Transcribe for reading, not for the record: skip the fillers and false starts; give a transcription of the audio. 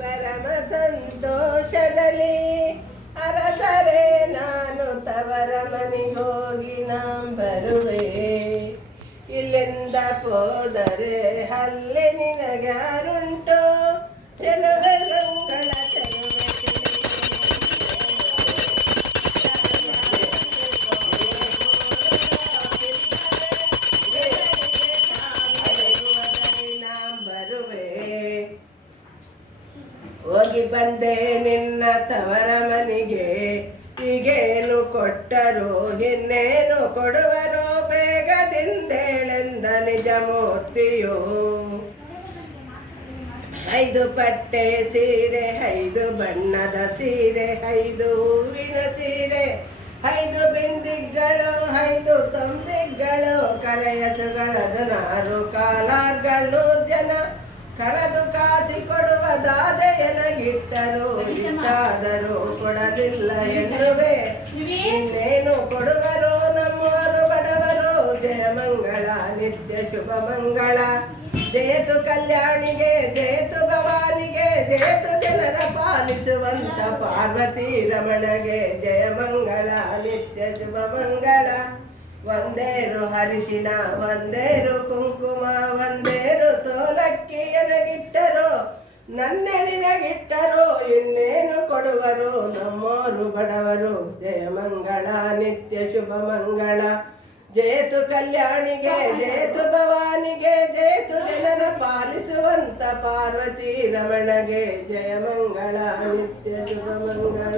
ಪರಮ ಸಂತೋಷದಲ್ಲಿ ಅರಸರೇ ನಾನು ತವರ ಮನೆಗೋಗಿ ಬರುವೆ. ಇಲ್ಲಿಂದ ಹೋದರೆ ಹಲ್ಲೆ ನಿನಗ್ಯಾರುಂಟು ಚೆಲುವೆ ಗಂಗಳ ಹೋಗಿ ಬಂದೆ ನಿನ್ನ ತವರ ಮನೆಗೆ, ಈಗೇನು ಕೊಟ್ಟರು ಇನ್ನೇನು ಕೊಡುವರು, ಬೇಗದಿಂದೇಳೆಂದ ನಿಜ ಮೂರ್ತಿಯು. 5 ಪಟ್ಟೆ ಸೀರೆ, 5 ಬಣ್ಣದ ಸೀರೆ, 5 ಹೂವಿನ ಸೀರೆ, 5 ಬಿಂದಿಗಳು, 5 ತಂಬಿಗಳು, ಕರೆಯಸುಗಳ 16 ಕಾಲಾರ್ಗಳು, 100 ಜನ ಕರೆದು ಕಾಸಿ ಕೊಡುವ ದಾದೆ ಎನಗಿಟ್ಟರು, ಇಟ್ಟಾದರೂ ಕೊಡಲಿಲ್ಲ ಎನ್ನುವೆ. ಇನ್ನೇನು ಕೊಡುವರು ನಮ್ಮವರು ಬಡವರು, ಜಯ ಮಂಗಳ ನಿತ್ಯ ಶುಭ ಮಂಗಳ. ಜಯತು ಕಲ್ಯಾಣಿಗೆ, ಜಯತು ಭವಾನಿಗೆ, ಜಯತು ಜನರ ಪಾಲಿಸುವಂತ ಪಾರ್ವತಿ ರಮಣಗೆ, ಜಯ ಮಂಗಳ ನಿತ್ಯ ಶುಭ ಮಂಗಳ. ಒಂದೇರು ಹರಿಶಿಣ, ಒಂದೇರು ಕುಂಕುಮ, ಒಂದೇರು ಸೋಲಕ್ಕಿ ಎನಗಿಟ್ಟರು, ನನ್ನೆನಿನಗಿಟ್ಟರು, ಇನ್ನೇನು ಕೊಡುವರು ನಮ್ಮೋರು ಬಡವರು. ಜಯ ಮಂಗಳ ನಿತ್ಯ ಶುಭ ಮಂಗಳ. ಜಯತು ಕಲ್ಯಾಣಿಗೆ, ಜಯತು ಭವಾನಿಗೆ, ಜಯತು ಜನರ ಪಾಲಿಸುವಂತ ಪಾರ್ವತಿ ರಮಣಗೆ, ಜಯ ಮಂಗಳ ನಿತ್ಯ ಶುಭ ಮಂಗಳ.